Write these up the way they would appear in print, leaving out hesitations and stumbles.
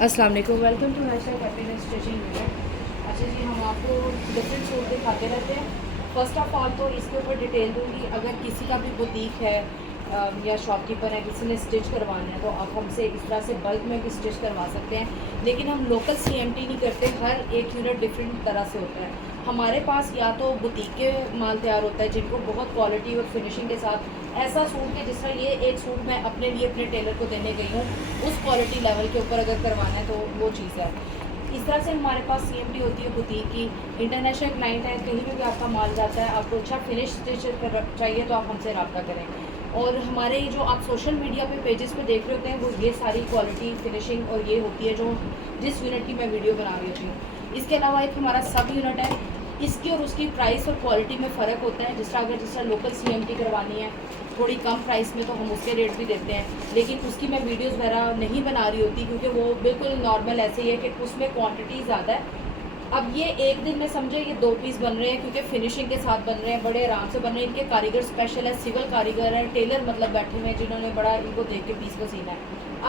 अस्सलाम वालेकुम, welcome to hashtag happiness stitching video. अच्छा जी, हम आपको डिफरेंट सूट दिखाते रहते हैं। फ़र्स्ट ऑफ ऑल तो इसके ऊपर डिटेल दूंगी। अगर किसी का भी बुटीक है या शॉपकीपर है, किसी ने स्टिच करवाना है तो आप हमसे इस तरह से बल्क में भी स्टिच करवा सकते हैं। लेकिन हम लोकल CMT नहीं करते, हर एक यूनिट डिफरेंट तरह से होता है। हमारे पास या तो बुटीक के माल तैयार होता है जिनको बहुत क्वालिटी और फिनिशिंग के साथ ऐसा सूट के जिस तरह ये एक सूट मैं अपने लिए अपने टेलर को देने गई हूँ, उस क्वालिटी लेवल के ऊपर अगर करवाना है तो वो चीज़ है। इस तरह से हमारे पास CMT होती है बुटीक की। इंटरनेशनल क्लाइंट है, कहीं पे भी आपका माल जाता है, आपको अच्छा फिनिश स्टिच चाहिए तो आप हमसे रब्ता करें। और हमारे जो आप सोशल मीडिया पे पेजेस पे देख रहे होते हैं वो ये सारी क्वालिटी फिनिशिंग और ये होती है जो जिस यूनिट की मैं वीडियो बना रही होती हूँ। इसके अलावा एक हमारा सब यूनिट है, इसकी और उसकी प्राइस और क्वालिटी में फ़र्क होता है। जिस तरह लोकल CMT करवानी है थोड़ी कम प्राइस में तो हम उसके रेट भी देते हैं, लेकिन उसकी मैं वीडियोस वगैरह नहीं बना रही होती क्योंकि वो बिल्कुल नॉर्मल ऐसे ही है कि उसमें क्वांटिटी ज़्यादा है। अब ये एक दिन में समझे ये 2 पीस बन रहे हैं क्योंकि फिनिशिंग के साथ बन रहे हैं, बड़े आराम से बन रहे हैं। इनके कारीगर स्पेशल है, सिविल कारीगर है, टेलर मतलब बैठे हुए हैं जिन्होंने बड़ा इनको देख के पीस को सीना है।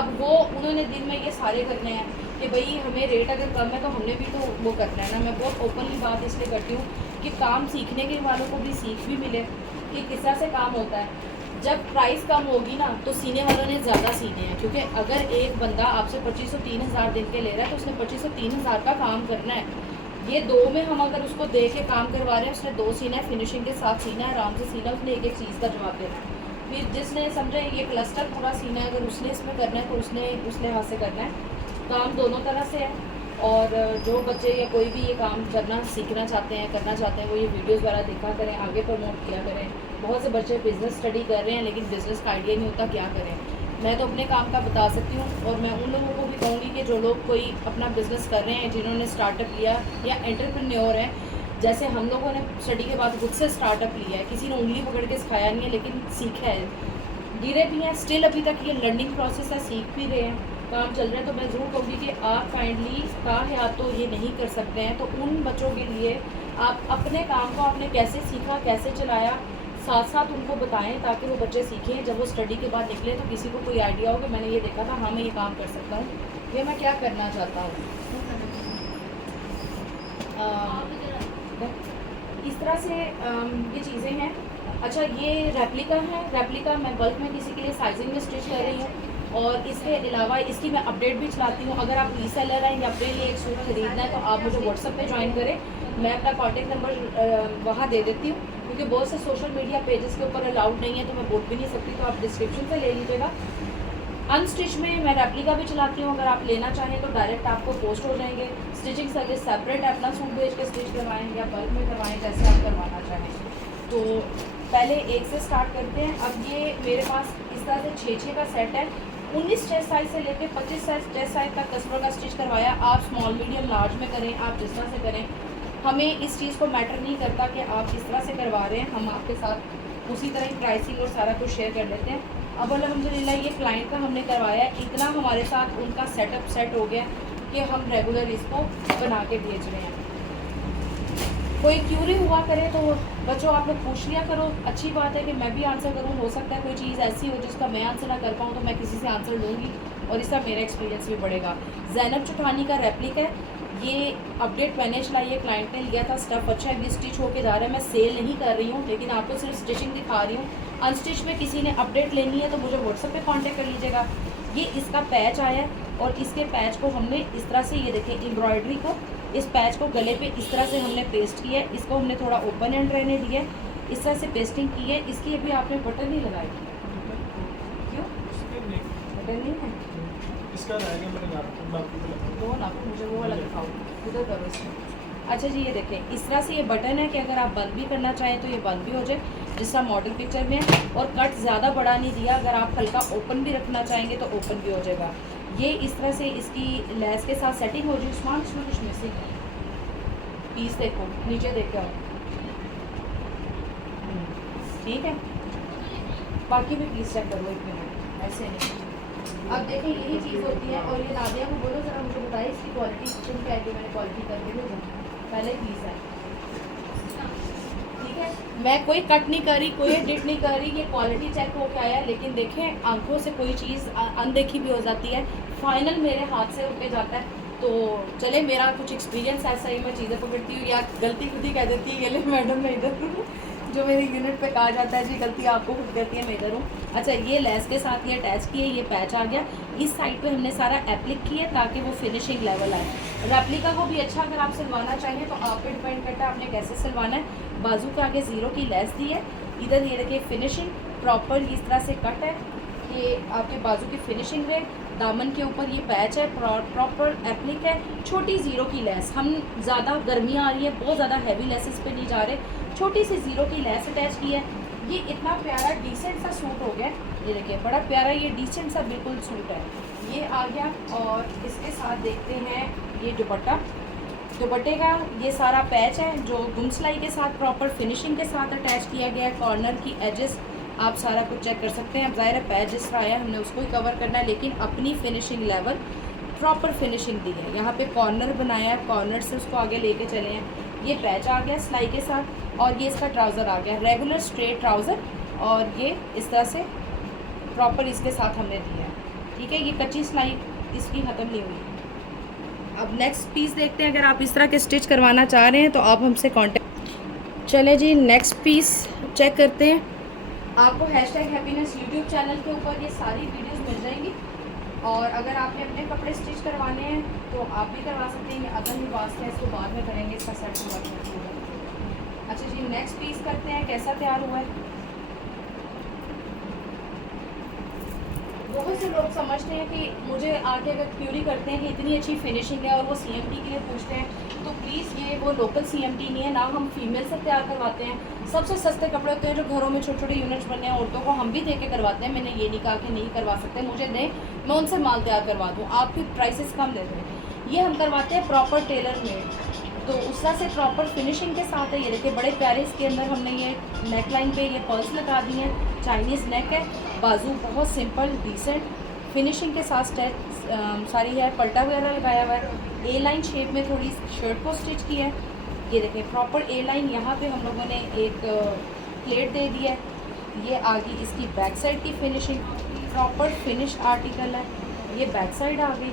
अब वो उन्होंने दिन में ये सारे करने हैं कि भाई हमें रेट अगर कम है तो हमने भी तो वो करना है ना। मैं बहुत ओपनली बात इसलिए करती हूँ कि काम सीखने के वालों को भी सीख भी मिले कि किस तरह से काम होता है। जब प्राइस कम होगी ना तो सीने वालों ने ज़्यादा सीने हैं, क्योंकि अगर एक बंदा आपसे 2500-3000 दिन के ले रहा है तो उसने 2500-3000 का काम करना है। ये दो में हम अगर उसको दे के काम करवा रहे हैं, उसने 2 सीना है, फिनिशिंग के साथ सीना है, आराम से सीना, उसने एक एक चीज़ का जवाब देना है। फिर जिसने समझे ये क्लस्टर पूरा सीना है, अगर उसने इसमें करना है तो उसने उस लिहाज से करना है। काम दोनों तरह से है। और जो बच्चे या कोई भी ये काम करना सीखना चाहते हैं, करना चाहते हैं, वो ये वीडियोस वगैरह देखा करें, आगे प्रमोट किया करें। बहुत से बच्चे बिज़नेस स्टडी कर रहे हैं लेकिन बिज़नेस का आइडिया नहीं होता क्या करें। मैं तो अपने काम का बता सकती हूँ और मैं उन लोगों को भी कहूँगी कि जो लोग कोई अपना बिज़नेस कर रहे हैं, जिन्होंने स्टार्टअप लिया या एंटरप्रेन्योर हैं, जैसे हम लोगों ने स्टडी के बाद खुद से स्टार्टअप लिया है, किसी ने उंगली पकड़ के सिखाया नहीं है लेकिन सीखा है, गिरे भी हैं, स्टिल अभी तक ये लर्निंग प्रोसेस है, सीख भी रहे हैं, काम चल रहा है। तो मैं ज़रूर कहूँगी कि आप काइंडली या तो ये नहीं कर सकते हैं तो उन बच्चों के लिए आप अपने काम को आपने कैसे सीखा, कैसे चलाया, साथ साथ उनको बताएं ताकि वो बच्चे सीखें। जब वो स्टडी के बाद निकले तो किसी को कोई आइडिया हो कि मैंने ये देखा था, हाँ मैं ये काम कर सकता हूँ, ये मैं क्या करना चाहता हूँ। इस तरह से ये चीज़ें हैं। अच्छा, ये रेप्लिका है। रेप्लिका मैं बल्क में किसी के लिए साइजिंग में स्टिच कर रही हूँ और इसके अलावा इसकी मैं अपडेट भी चलाती हूँ। अगर आप रीसेलर हैं या अपने लिए एक सूट खरीदना है तो आप मुझे व्हाट्सएप पे ज्वाइन करें, मैं अपना कॉन्टेक्ट नंबर वहाँ दे देती हूँ क्योंकि बहुत से सोशल मीडिया पेजेस के ऊपर अलाउड नहीं है तो मैं बोल भी नहीं सकती, तो आप डिस्क्रिप्शन से ले लीजिएगा। अनस्टिच में मैं रेप्लिका भी चलाती हूँ, अगर आप लेना चाहें तो डायरेक्ट आपको पोस्ट हो जाएंगे। स्टिचिंग सर्विस सेपरेट है, अपना सूट भेज के स्टिच करवाएं या बल्क में करवाएं, जैसे आप करवाना चाहें। तो पहले एक से स्टार्ट करते हैं। अब ये मेरे पास इस तरह से 6-6 का सेट है। 19 चेस्ट साइज से लेकर 25 चेस्ट साइज तक कस्टमर का स्टिच करवाया। आप स्मॉल मीडियम लार्ज में करें, आप जिस तरह से करें, हमें इस चीज़ को मैटर नहीं करता कि आप किस तरह से करवा रहे हैं। हम आपके साथ उसी तरह ही प्राइसिंग और सारा कुछ शेयर कर लेते हैं। अब अल्हम्दुलिल्लाह ये क्लाइंट का हमने करवाया है, इतना हमारे साथ उनका सेटअप सेट हो गया कि हम रेगुलर इसको बना के भेज रहे हैं। कोई क्यूरी हुआ करे तो बच्चों आप लोग पूछ लिया करो, अच्छी बात है कि मैं भी आंसर करूँ। हो सकता है कोई चीज़ ऐसी हो जिसका मैं आंसर ना कर पाऊँ तो मैं किसी से आंसर लूँगी और इसका मेरा एक्सपीरियंस भी बढ़ेगा। ज़ैनब चुठानी का रेप्लिक है, ये अपडेट मैंने चलाई है, क्लाइंट ने लिया था, स्टफ़ अच्छा है, भी स्टिच होके जा रहा है। मैं सेल नहीं कर रही हूँ लेकिन आपको सिर्फ स्टिचिंग दिखा रही हूँ। अनस्टिच में किसी ने अपडेट लेनी है तो मुझे व्हाट्सएप पे कांटेक्ट कर लीजिएगा। ये इसका पैच आया है और इसके पैच को हमने इस तरह से, ये देखें एम्ब्रॉयडरी को, इस पैच को गले पे इस तरह से हमने पेस्ट किया है। इसको हमने थोड़ा ओपन एंड रहने दिया है, इस तरह से पेस्टिंग की है। इसकी अभी आपने बटन नहीं लगाई, क्यों बटन नहीं है? इसका दो ना, मुझे वो वाला दिखाओ, उधर करो इसमें। अच्छा जी, ये देखें इस तरह से ये बटन है कि अगर आप बंद भी करना चाहें तो ये बंद भी हो जाए, जिस तरह मॉडल पिक्चर में है। और कट ज़्यादा बड़ा नहीं दिया, अगर आप हल्का ओपन भी रखना चाहेंगे तो ओपन भी हो जाएगा। ये इस तरह से इसकी लेस के साथ सेटिंग हो जाए। उस्मान इसमें कुछ मिसिंग है, पीस देखो नीचे देख के आओ, ठीक है। बाकी भी पीस चेक करो एक मिनट, ऐसे नहीं। अब देखें यही चीज़ होती है। और ये नादिया को बोलो ज़रा मुझे बताइए इसकी क्वालिटी क्यों क्या है कि मैंने क्वालिटी करके भेजा, पहले पीस है, ठीक है। मैं कोई कट नहीं कर रही, कोई एडिट नहीं कर रही, ये क्वालिटी चेक हो के आया। लेकिन देखें आंखों से कोई चीज़ अनदेखी भी हो जाती है, फाइनल मेरे हाथ से उठ के जाता है। तो चले, मेरा कुछ एक्सपीरियंस ऐसा ही, मैं चीज़ें पकड़ती हूँ या गलती खुद ही कह देती है, ये मैडम मैं इधर हूँ। जो मेरे यूनिट पे कहा जाता है जी गलती आपको खुद करती है, मैं इधर हूँ। अच्छा, ये लेस के साथ ये अटैच किए, ये पैच आ गया। इस साइड पे हमने सारा एप्लिक किया ताकि वो फिनिशिंग लेवल आए। रेप्लिका को भी अच्छा अगर आप सिलवाना चाहिए तो आप पे डिपेंड करता है आपने कैसे सिलवाना है। बाजू के आगे 0 की लेस दी है, इधर ये देखिए फिनिशिंग प्रॉपर इस तरह से कट है, ये आपके बाजू की फिनिशिंग है। दामन के ऊपर ये पैच है, प्रॉपर एप्लिक है, छोटी 0 की लेस। हम ज़्यादा गर्मी आ रही है, बहुत ज़्यादा हैवी लेसेस पे नहीं जा रहे, छोटी सी 0 की लेस अटैच की है। ये इतना प्यारा डिसेंट सा सूट हो गया, ये देखिए बड़ा प्यारा, ये डिसेंट सा बिल्कुल सूट है, ये आ गया। और इसके साथ देखते हैं ये दुपट्टा। दुपट्टे का ये सारा पैच है जो गुम सिलाई के साथ प्रॉपर फिनिशिंग के साथ अटैच किया गया है। कॉर्नर की एजेस आप सारा कुछ चेक कर सकते हैं। अब ज़ाहिर है पैच जिस तरह आया हमने उसको ही कवर करना है, लेकिन अपनी फिनिशिंग लेवल प्रॉपर फिनिशिंग दी है। यहाँ पे कॉर्नर बनाया है, कॉर्नर से उसको आगे लेके चले हैं। ये पैच आ गया सिलाई के साथ, और ये इसका ट्राउज़र आ गया रेगुलर स्ट्रेट ट्राउज़र, और ये इस तरह से प्रॉपर इसके साथ हमने दिया है। ठीक है, ये कच्ची सिलाई इसकी ख़त्म नहीं हुई। अब नेक्स्ट पीस देखते हैं। अगर आप इस तरह के स्टिच करवाना चाह रहे हैं तो आप हमसे कांटेक्ट। चले जी, नेक्स्ट पीस चेक करते हैं। आपको #हैप्पीनेस यूट्यूब चैनल के ऊपर ये सारी वीडियोस मिल जाएंगी, और अगर आपने अपने कपड़े स्टिच करवाने हैं तो आप भी करवा सकते हैं। अदर लिबास है इसको बाद में करेंगे, इसका सेट होगा। अच्छा जी, नेक्स्ट पीस करते हैं कैसा तैयार हुआ है। बहुत से लोग समझते हैं कि मुझे आके अगर क्यूरी करते हैं कि इतनी अच्छी फिनिशिंग है और वो CMT के लिए पूछते हैं, तो प्लीज़ ये वो लोकल CMT नहीं है ना, हम फीमेल से तैयार करवाते हैं। सबसे सस्ते कपड़े होते हैं जो घरों में छोटे छोटे यूनिट्स बनने हैं, औरतों को हम भी दे के करवाते हैं। मैंने ये नहीं कहा कि नहीं करवा सकते, मुझे दें, मैं उनसे माल तैयार करवा दूँ, आप फिर प्राइसेस कम दे दें। ये हम करवाते हैं प्रॉपर टेलर मेड, तो उस तरह से प्रॉपर फिनिशिंग के साथ है। ये देखिए बड़े प्यारे, इसके अंदर हमने ये नेक लाइन पे ये पर्ल्स लगा दी हैं, चाइनीज़ नेक है, बाजू बहुत सिंपल डिसेंट फिनिशिंग के साथ स्टेच सारी है, पल्टा वगैरह लगाया हुआ है। A लाइन शेप में थोड़ी शर्ट को स्टिच की है। ये देखिए प्रॉपर A लाइन, यहाँ पे हम लोगों ने एक प्लेट दे दी है। ये आगे इसकी बैक साइड की फिनिशिंग, प्रॉपर फिनिश आर्टिकल है। ये बैक साइड आ गई,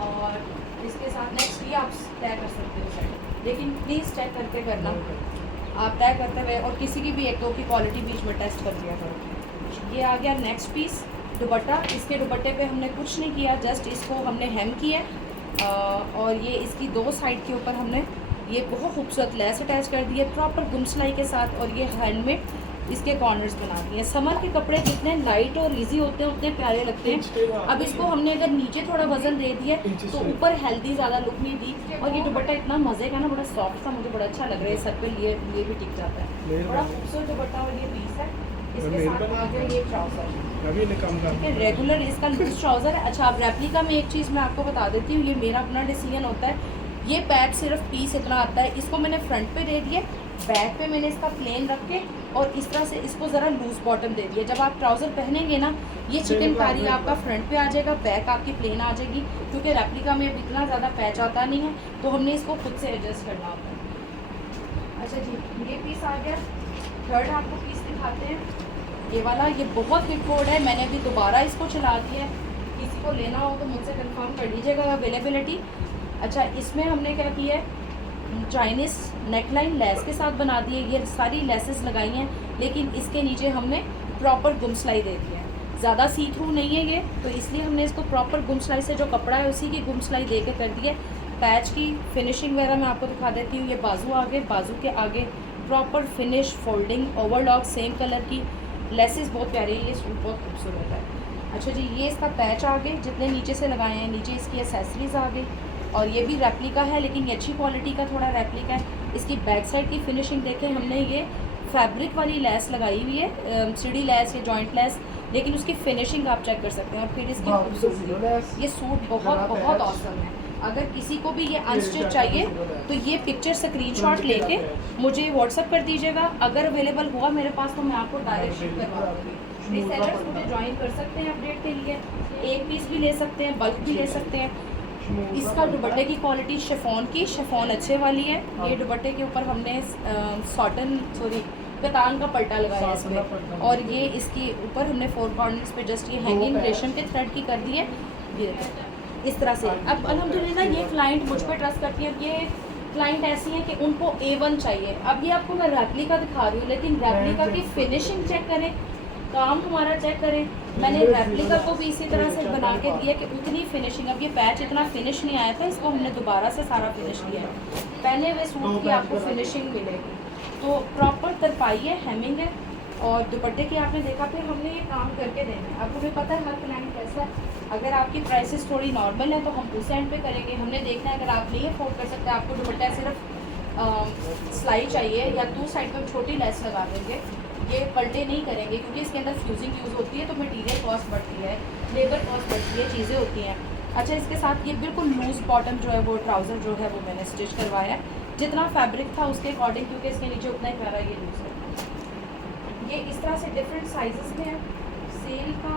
और इसके साथ नेक्स्ट भी आप तय कर सकते हो साइड, लेकिन प्लीज़ तय करके करना, आप तय करते हुए, और किसी की भी एक दो की क्वालिटी बीच में टेस्ट कर दिया करो। ये आ गया नेक्स्ट पीस दुपट्टा। इसके दुपट्टे पे हमने कुछ नहीं किया, जस्ट इसको हमने हेम किया, और ये इसकी 2 साइड के ऊपर हमने ये बहुत खूबसूरत लेस अटैच कर दी है प्रॉपर गुम सिलाई के साथ, और ये हैंडमेड इसके कॉर्नर्स बना दिए हैं। समर के कपड़े जितने लाइट और इजी होते हैं उतने प्यारे लगते हैं। अब इसको हमने अगर नीचे थोड़ा वजन दे दिया तो ऊपर हेल्दी ज़्यादा लुक नहीं दी, और ये दुपट्टा इतना मज़े का ना, बड़ा सॉफ्ट सा, मुझे बड़ा अच्छा लग रहा है। सर पे लिए भी टिक जाता है, बड़ा खूबसूरत दुपट्टा, और ये पीस है। इसके साथ आ गया ये ट्राउज़र, रेगुलर इसका लूज ट्राउज़र है। अच्छा, अब रेप्लिका में एक चीज़ मैं आपको बता देती हूँ, ये मेरा अपना डिसीजन होता है। ये पैच सिर्फ पीस इतना आता है, इसको मैंने फ्रंट पे दे दिए, बैक पे मैंने इसका प्लेन रख के और इस तरह से इसको ज़रा लूज बॉटम दे दिया। जब आप ट्राउज़र पहनेंगे ना, ये चिकनकारी आपका फ्रंट पे आ जाएगा, बैक आपकी प्लेन आ जाएगी, क्योंकि रेप्लिका में अब इतना ज़्यादा पैच आता नहीं है, तो हमने इसको खुद से एडजस्ट करना होता है। अच्छा जी, ये पीस आ गया। थर्ड आपको पीस दिखाते हैं, ये वाला, ये बहुत हिट कोड है, मैंने अभी दोबारा इसको चला दिया है। किसी को लेना हो तो मुझसे कंफर्म कर लीजिएगा अवेलेबिलिटी। अच्छा, इसमें हमने क्या किया है, चाइनीज़ नेकलाइन लेस के साथ बना दी है। ये सारी लेसेस लगाई हैं, लेकिन इसके नीचे हमने प्रॉपर गुम सिलाई दे दी है। ज़्यादा सी थ्रू नहीं है ये, तो इसलिए हमने इसको प्रॉपर गुम सिलाई से, जो कपड़ा है उसी की गुम सिलाई दे के कर दी है। पैच की फिनिशिंग वगैरह मैं आपको दिखा देती हूँ। ये बाजू आगे, बाजू के आगे proper finish, folding, overlock same colour की, लेसेस बहुत प्यारी है, ये सूट बहुत खूबसूरत है। अच्छा जी, ये इसका पैच आ गए, जितने नीचे से लगाए हैं, नीचे इसकी एसेसरीज़ आ गई, और ये भी रेप्लिका है, लेकिन ये अच्छी क्वालिटी का थोड़ा रेप्लिका है। इसकी बैक साइड की फिनिशिंग देखें, हमने ये फैब्रिक वाली लेस लगाई हुई है, सीढ़ी लेस या जॉइंट लेस, लेकिन उसकी फिनिशिंग आप चेक कर सकते हैं। और फिर इसकी खूबसूरती, ये सूट बहुत बहुत ऑसम है। अगर किसी को भी ये अनस्टिच चाहिए तो ये पिक्चर स्क्रीनशॉट लेके मुझे व्हाट्सअप कर दीजिएगा। अगर अवेलेबल हुआ मेरे पास तो मैं आपको डायरेक्ट शिप करवा दूँगी। रीसेलर्स मुझे ज्वाइन कर सकते हैं अपडेट के लिए, एक पीस भी ले सकते हैं, बल्क भी ले सकते हैं। इसका दुपट्टे की क्वालिटी शिफॉन अच्छे वाली है। ये दुपट्टे के ऊपर हमने कतान का पल्टा लगाया है इसमें, और ये इसके ऊपर हमने 4 कॉर्नर्स पे जस्ट ये हैंगिंग रेशम के थ्रेड की कर दी है। भी देते हैं इस तरह से। अब अल्हम्दुलिल्लाह ये क्लाइंट मुझ पर ट्रस्ट करती है। अब ये क्लाइंट ऐसी है कि उनको A1 चाहिए। अब ये आपको मैं रेप्लिका दिखा रही हूँ, लेकिन रेप्लिका की फिनिशिंग चेक करें, काम हमारा चेक करें। मैंने रेप्लिका को भी इसी तरह से बना के दिया कि उतनी फिनिशिंग। अब ये पैच इतना फिनिश नहीं आया था, इसको हमने दोबारा से सारा फिनिश किया है। पहले वे सूट की आपको फिनिशिंग मिलेगी। तो प्रॉपर तरपाई है, हेमिंग है, और दुपट्टे की आपने देखा। फिर हमने ये काम करके देना है। आपको भी पता है हर क्लाइंट कैसा है। अगर आपकी प्राइसेस थोड़ी नॉर्मल है तो हम उस एंड पे करेंगे। हमने देखना है अगर आप नहीं अफोर्ड कर सकते, आपको दुपट्टा सिर्फ सिलाई चाहिए या 2 साइड पर छोटी लेस लगा देंगे, ये पलटे नहीं करेंगे क्योंकि इसके अंदर फ्यूजिंग यूज़ होती है, तो मटीरियल कॉस्ट बढ़ती है, लेबर कॉस्ट बढ़ती है, चीज़ें होती हैं। अच्छा, इसके साथ ये बिल्कुल लूज़ बॉटम जो है वो ट्राउज़र जो है वो मैंने स्टिच करवाया है, जितना फैब्रिक था उसके अकॉर्डिंग, क्योंकि इसके नीचे उतना ही प्यारा ये लूज़ है। ये इस तरह से डिफरेंट साइजेस में है। सेल का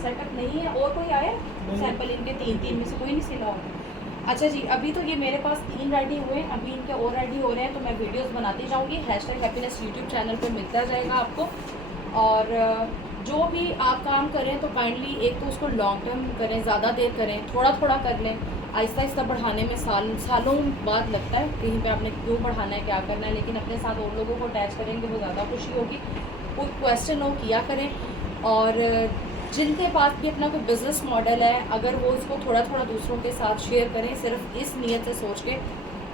सेटअप नहीं है। और कोई आया सैंपल इनके 3 में से कोई नहीं सिला होगा। अच्छा जी, अभी तो ये मेरे पास 3 रेडी हुए हैं, अभी इनके और रेडी हो रहे हैं, तो मैं वीडियोस बनाती जाऊँगी। #हैप्पीनेस यूट्यूब चैनल पे मिलता जाएगा आपको। और जो भी आप काम करें तो काइंडली एक तो उसको लॉन्ग टर्म करें, ज़्यादा देर करें, थोड़ा थोड़ा कर लें। आहिस्ता आहिस्ता बढ़ाने में सालों बाद लगता है कहीं पे आपने क्यों बढ़ाना है, क्या करना है, लेकिन अपने साथ और लोगों को अटैच करेंगे वो ज़्यादा खुशी होगी। कोई क्वेश्चन हो किया करें। और जिनके पास भी अपना कोई बिज़नेस मॉडल है, अगर वो इसको थोड़ा थोड़ा दूसरों के साथ शेयर करें, सिर्फ इस नीयत से सोच के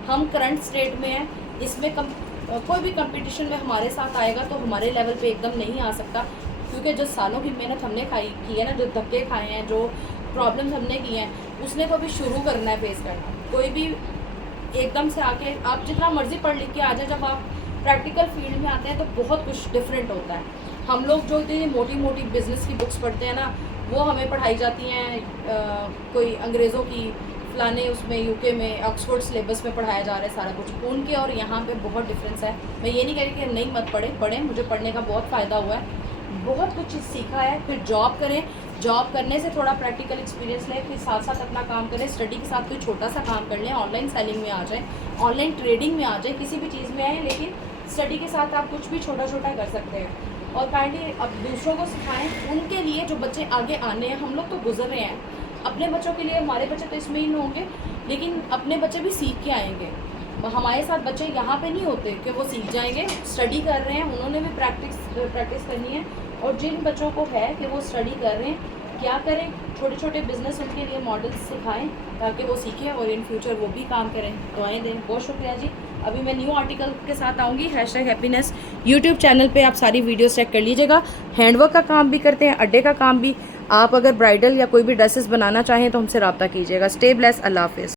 हम करंट स्टेट में हैं, इसमें कोई भी कंपटीशन में हमारे साथ आएगा तो हमारे लेवल पे एकदम नहीं आ सकता, क्योंकि जो सालों की मेहनत हमने की है ना, जो धक्के खाए हैं, जो प्रॉब्लम्स हमने की हैं, उसने को भी शुरू करना है फेस करना। कोई भी एकदम से आके आप जितना मर्ज़ी पढ़ लिख के आ जाए, जब आप प्रैक्टिकल फील्ड में आते हैं तो बहुत कुछ डिफरेंट होता है। हम लोग जो इतनी मोटी मोटी बिज़नेस की बुक्स पढ़ते हैं ना, वो हमें पढ़ाई जाती हैं कोई अंग्रेज़ों की, फलाने उसमें यूके में ऑक्सफोर्ड सिलेबस में पढ़ाया जा रहा है सारा कुछ। उनके और यहाँ पे बहुत डिफरेंस है। मैं ये नहीं कह रही कि नहीं मत पढ़ें, मुझे पढ़ने का बहुत फ़ायदा हुआ है, बहुत कुछ चीज़ सीखा है। फिर जॉब करें, जॉब करने से थोड़ा प्रैक्टिकल एक्सपीरियंस लें, फिर साथ साथ अपना काम करें, स्टडी के साथ कोई छोटा सा काम कर लें, ऑनलाइन सेलिंग में आ जाए, ऑनलाइन ट्रेडिंग में आ जाए, किसी भी चीज़ में आए, लेकिन स्टडी के साथ आप कुछ भी छोटा छोटा कर सकते हैं। और काइंडली अब दूसरों को सिखाएं, उनके लिए जो बच्चे आगे आने हैं। हम लोग तो गुजर रहे हैं, अपने बच्चों के लिए हमारे बच्चे तो इसमें ही होंगे, लेकिन अपने बच्चे भी सीख के आएंगे। हमारे साथ बच्चे यहाँ पे नहीं होते कि वो सीख जाएंगे, स्टडी कर रहे हैं, उन्होंने भी प्रैक्टिस करनी है। और जिन बच्चों को है कि वो स्टडी कर रहे हैं, क्या करें, छोटे छोटे बिजनेस उनके लिए मॉडल्स सिखाएं ताकि वो सीखें और इन फ्यूचर वो भी काम करें। दुआएं दें। बहुत शुक्रिया जी। अभी मैं न्यू आर्टिकल के साथ आऊँगी। #हैप्पीनेस यूट्यूब चैनल पे आप सारी वीडियोस चेक कर लीजिएगा। हैंडवर्क का काम भी करते हैं, अड्डे का काम भी। आप अगर ब्राइडल या कोई भी ड्रेसेस बनाना चाहें तो हमसे रब्ता कीजिएगा। Stay bless. अल्लाह हाफिज़।